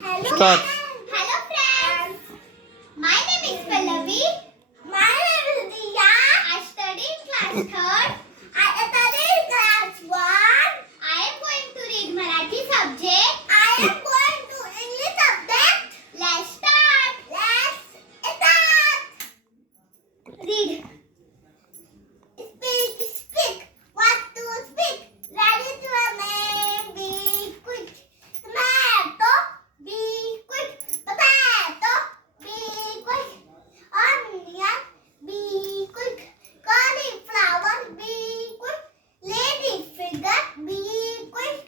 Start. Hello friends. My name is Pallavi. My name is Diya. I study in class 3rd. I study in class 1. I am going to read Marathi subject. I am going to English subject. Let's start. Read. Speak. What to speak? Ready to name. Be quick. Tomato. Be quick. Potato. Be quick. Onion. Be quick. Cauliflower. Be quick. Lady finger. Be quick.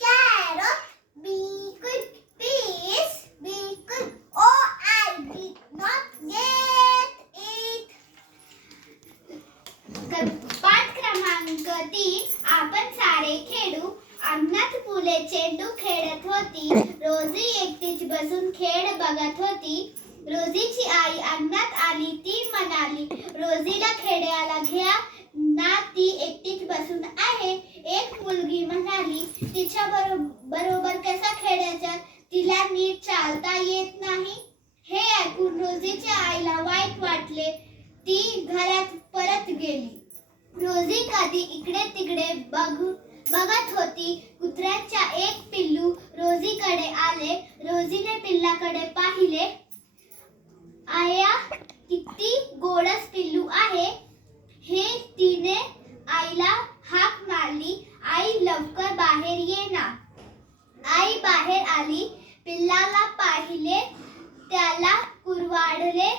Carrot. Be quick. Peas. Be quick. Oh, I did not get it. पाठ क्रमांक 3. आपण सारे खेळू. अंगणात फुले चेंडू खेळत होती. रोजी एकटीच बसून खेळ बघत होती. रोजीची आई अंगणात आली. ती म्हणाली, रोजीला खेळायला घ्या ना, ती एकटीच बसून आहे. एक मुलगी म्हणाली, तिच्या बरोबर कसा खेळायचा, तिला नीट चालता येत नाही. हे ऐकून रोजीच्या आईला वाईट वाटले. ती घरात परत गेली. रोजी कधी इकडे तिकडे बघत होती. कुत्र्याच्या एक पिल्लू रोजीकडे आले. रोजीने पिल्लाकडे पाहिले. आया, किती गोडस पिल्लू आहे हे. तिने आईला हाक मारली. आई, लवकर बाहेर ये ना. आई बाहेर आली. पिल्लाला पाहिले. त्याला कुरवाडले.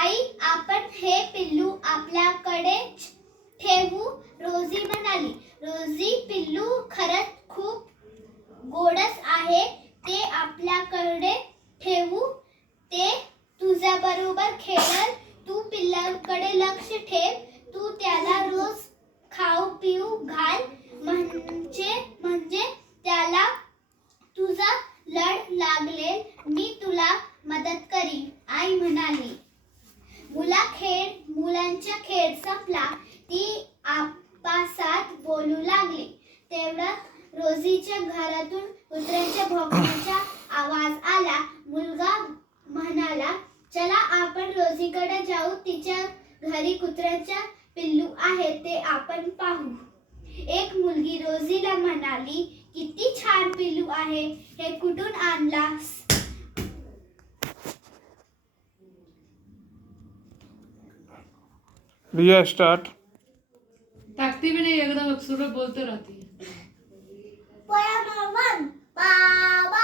आई, आपण हे पिल्लू आपल्याकडेच ठेवू, रोजी म्हणाली. रोजी, पिल्लू खरंच खूप गोडस आहे. ते आपल्याकडे ठेवू. ते तुझ्या बरोबर खेळेल. तू पिल्लाकडे लक्ष ठेव. तू त्याला रोज खाऊ पिऊ घाल. म्हणजे त्याला तुझा लढ लागेल. मी तुला मदत करीन, आई म्हणाली. मुलांचा खेळ संपला. ती आपासात बोलू लागली. तेवढ्यात रोजीच्या घरातून कुत्र्याच्या भोकण्याचा आवाज आला. मुलगा म्हणाला, चला आपण रोजीकडे जाऊ. तिच्या घरी कुत्र्याचा पिल्लू आहे, ते आपण पाहू. एक मुलगी रोजीला म्हणाली, किती छान पिल्लू आहे, हे कुठून आणलास? Riya, start. ताकती भी नहीं, एकदम अक्सर बोलते रहती है. Poem 1. बाबा